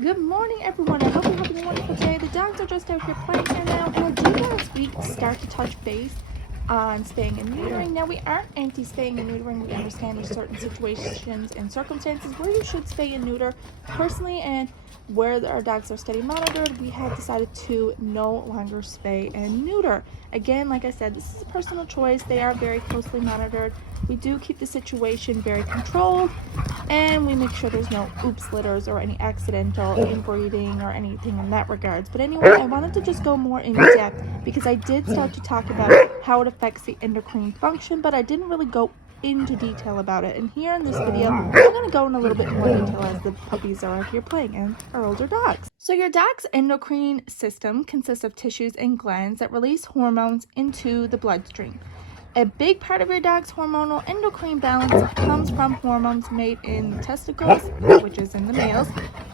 Good morning, everyone. I hope you're having a wonderful day. The dogs are just out here playing here now, and I did last week start to touch base on spaying and neutering. Now, we aren't anti-spaying and neutering. We understand there's certain situations and circumstances where you should spay and neuter. Personally, and where our dogs are steady monitored, we have decided to no longer spay and neuter. Again, like I said, this is a personal choice. They are very closely monitored. We do keep the situation very controlled, and we make sure there's no oops litters or any accidental inbreeding or anything in that regards. But anyway, I wanted to just go more in depth because I did start to talk about how it affects the endocrine function, but I didn't really go into detail about it. And here in this video, I'm going to go in a little bit more detail as the puppies are out here playing and are older dogs. So your dog's endocrine system consists of tissues and glands that release hormones into the bloodstream. A big part of your dog's hormonal endocrine balance comes from hormones made in the testicles, which is in the males,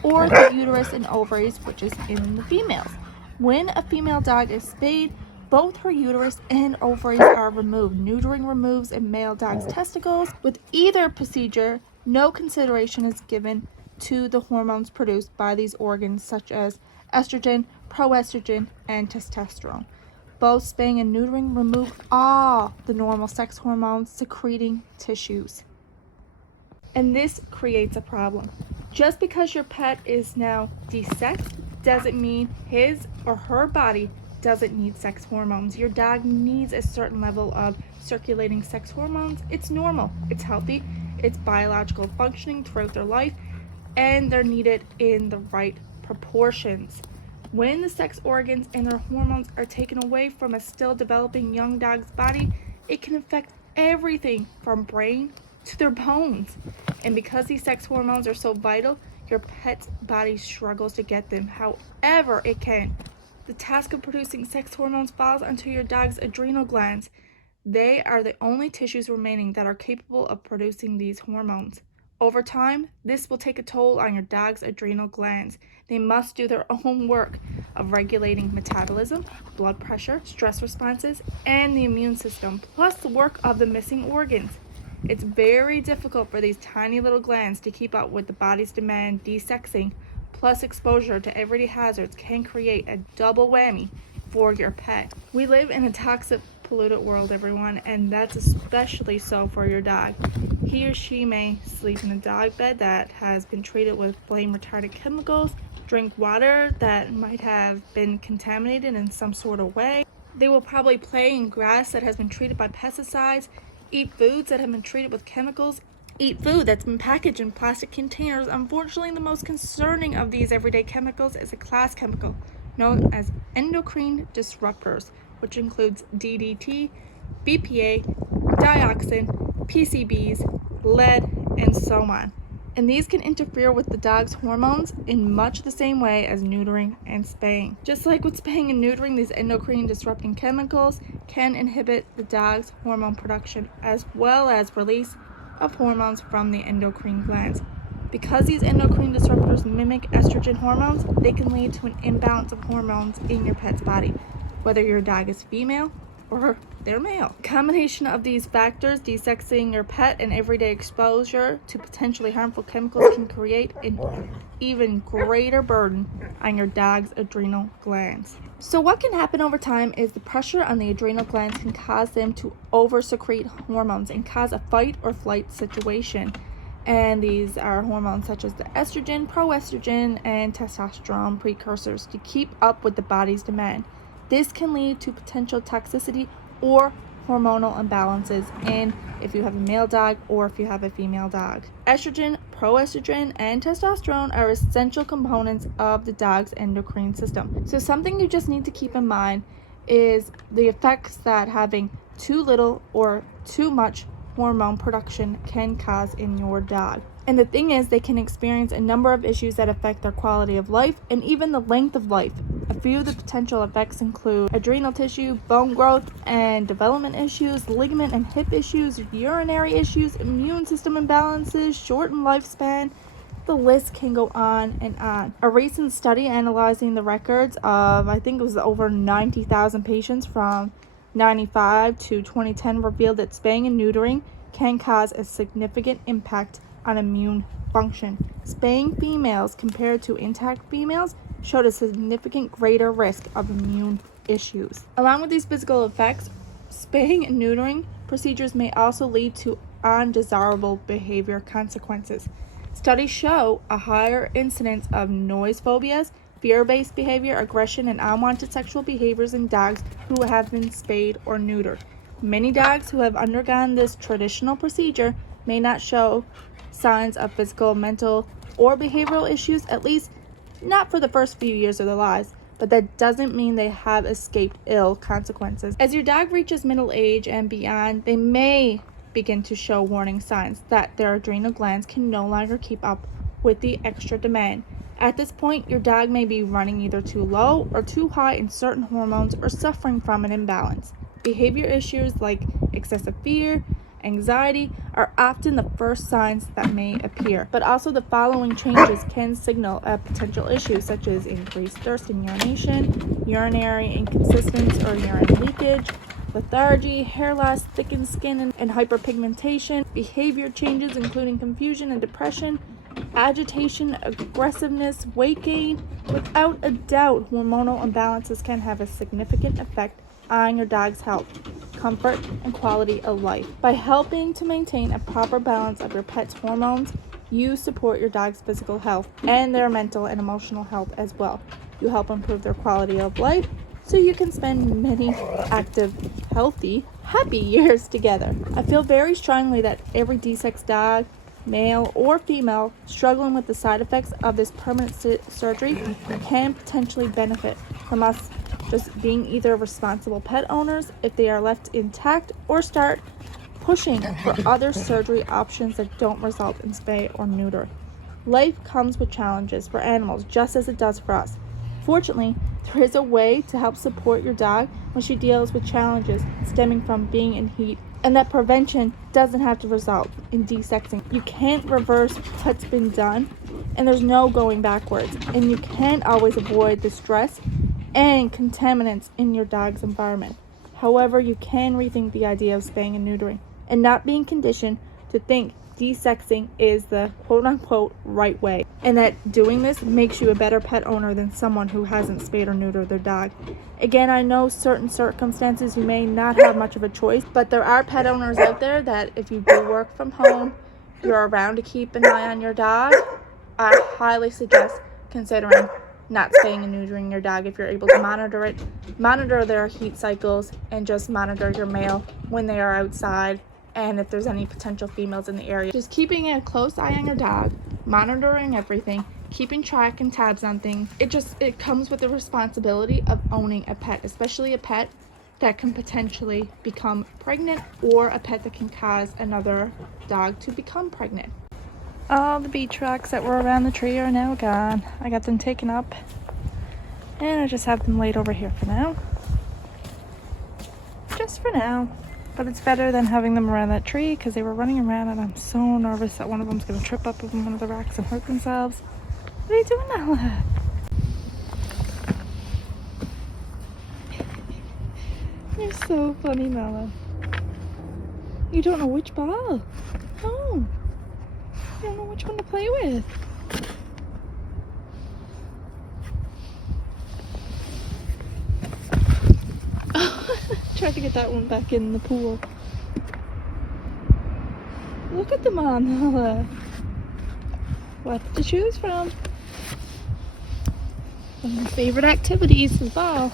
or the uterus and ovaries, which is in the females. When a female dog is spayed, both her uterus and ovaries are removed. Neutering removes a male dog's testicles. With either procedure, no consideration is given to the hormones produced by these organs, such as estrogen, proestrogen, and testosterone. Both spaying and neutering remove all the normal sex hormones secreting tissues. And this creates a problem. Just because your pet is now desexed doesn't mean his or her body doesn't need sex hormones. Your dog needs a certain level of circulating sex hormones. It's normal, it's healthy, it's biological functioning throughout their life, and they're needed in the right proportions. When the sex organs and their hormones are taken away from a still developing young dog's body, it can affect everything from brain to their bones. And because these sex hormones are so vital, your pet's body struggles to get them however it can. The task of producing sex hormones falls onto your dog's adrenal glands. They are the only tissues remaining that are capable of producing these hormones. Over time, this will take a toll on your dog's adrenal glands. They must do their own work of regulating metabolism, blood pressure, stress responses, and the immune system, plus the work of the missing organs. It's very difficult for these tiny little glands to keep up with the body's demand. Desexing plus exposure to everyday hazards can create a double whammy for your pet. We live in a toxic, polluted world, everyone, and that's especially so for your dog. He or she may sleep in a dog bed that has been treated with flame retardant chemicals, drink water that might have been contaminated in some sort of way. They will probably play in grass that has been treated by pesticides, eat foods that have been treated with chemicals, eat food that's been packaged in plastic containers. Unfortunately, the most concerning of these everyday chemicals is a class chemical known as endocrine disruptors, which includes DDT, BPA, dioxin, PCBs, lead, and so on. And these can interfere with the dog's hormones in much the same way as neutering and spaying. Just like with spaying and neutering, these endocrine disrupting chemicals can inhibit the dog's hormone production as well as release of hormones from the endocrine glands. Because these endocrine disruptors mimic estrogen hormones, they can lead to an imbalance of hormones in your pet's body, whether your dog is female or they're male. A combination of these factors, desexing your pet and everyday exposure to potentially harmful chemicals, can create an even greater burden on your dog's adrenal glands. So what can happen over time is the pressure on the adrenal glands can cause them to over-secrete hormones and cause a fight or flight situation. And these are hormones such as the estrogen, proestrogen, and testosterone precursors to keep up with the body's demand. This can lead to potential toxicity or hormonal imbalances in if you have a male dog or if you have a female dog. Estrogen, proestrogen, and testosterone are essential components of the dog's endocrine system. So something you just need to keep in mind is the effects that having too little or too much hormone production can cause in your dog. And the thing is, they can experience a number of issues that affect their quality of life and even the length of life. A few of the potential effects include adrenal tissue, bone growth and development issues, ligament and hip issues, urinary issues, immune system imbalances, shortened lifespan. The list can go on and on. A recent study analyzing the records of, I think it was over 90,000 patients from 1995 to 2010 revealed that spaying and neutering can cause a significant impact on immune function. Spaying females compared to intact females showed a significant greater risk of immune issues. Along with these physical effects, spaying and neutering procedures may also lead to undesirable behavior consequences. Studies show a higher incidence of noise phobias, fear-based behavior, aggression, and unwanted sexual behaviors in dogs who have been spayed or neutered. Many dogs who have undergone this traditional procedure may not show signs of physical, mental, or behavioral issues, at least not for the first few years of their lives, but that doesn't mean they have escaped ill consequences. As your dog reaches middle age and beyond, they may begin to show warning signs that their adrenal glands can no longer keep up with the extra demand. At this point, your dog may be running either too low or too high in certain hormones or suffering from an imbalance. Behavior issues like excessive fear, anxiety are often the first signs that may appear, but also the following changes can signal a potential issue, such as increased thirst and urination, urinary inconsistence or urine leakage, lethargy, hair loss, thickened skin and hyperpigmentation, behavior changes including confusion and depression, agitation, aggressiveness, weight gain. Without a doubt, hormonal imbalances can have a significant effect on your dog's health, comfort, and quality of life. By helping to maintain a proper balance of your pet's hormones, you support your dog's physical health and their mental and emotional health as well. You help improve their quality of life so you can spend many active, healthy, happy years together. I feel very strongly that every D-sex dog, male or female, struggling with the side effects of this permanent surgery can potentially benefit from us just being either responsible pet owners if they are left intact, or start pushing for other surgery options that don't result in spay or neuter. Life comes with challenges for animals just as it does for us. Fortunately, there is a way to help support your dog when she deals with challenges stemming from being in heat, and that prevention doesn't have to result in desexing. You can't reverse what's been done, and there's no going backwards, and you can't always avoid the stress and contaminants in your dog's environment. However, you can rethink the idea of spaying and neutering and not being conditioned to think desexing is the quote-unquote right way, and that doing this makes you a better pet owner than someone who hasn't spayed or neutered their dog. Again, I know certain circumstances you may not have much of a choice, but there are pet owners out there that if you do work from home, you're around to keep an eye on your dog, I highly suggest considering not spaying and neutering your dog if you're able to monitor it. Monitor their heat cycles and just monitor your male when they are outside, and if there's any potential females in the area. Just keeping a close eye on your dog, monitoring everything, keeping track and tabs on things. It comes with the responsibility of owning a pet, especially a pet that can potentially become pregnant or a pet that can cause another dog to become pregnant. All the beach rocks that were around the tree are now gone. I got them taken up and I just have them laid over here for now. Just for now. But it's better than having them around that tree because they were running around and I'm so nervous that one of them's going to trip up on one of the rocks and hurt themselves. What are you doing, Nala? You're so funny, Nala. You don't know which ball. Oh. You don't know which one to play with. Tried to get that one back in the pool. Look at the mom, Nala. What to choose from. One of my favorite activities is ball.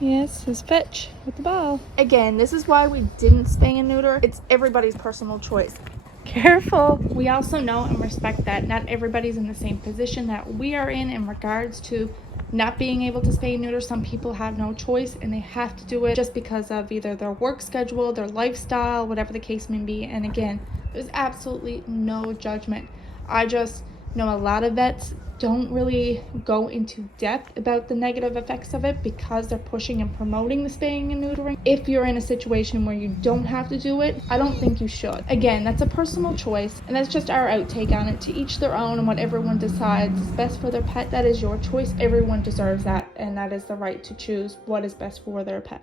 Yes, is fetch with the ball. Again, this is why we didn't spay and neuter. It's everybody's personal choice. Careful. We also know and respect that not everybody's in the same position that we are in regards to not being able to spay and neuter. Some people have no choice and they have to do it just because of either their work schedule, their lifestyle, whatever the case may be. And again, there's absolutely no judgment. I just know a lot of vets don't really go into depth about the negative effects of it because they're pushing and promoting the spaying and neutering. If you're in a situation where you don't have to do it, I don't think you should. Again, that's a personal choice, and that's just our outtake on it. To each their own, and what everyone decides is best for their pet, that is your choice. Everyone deserves that, and that is the right to choose what is best for their pet.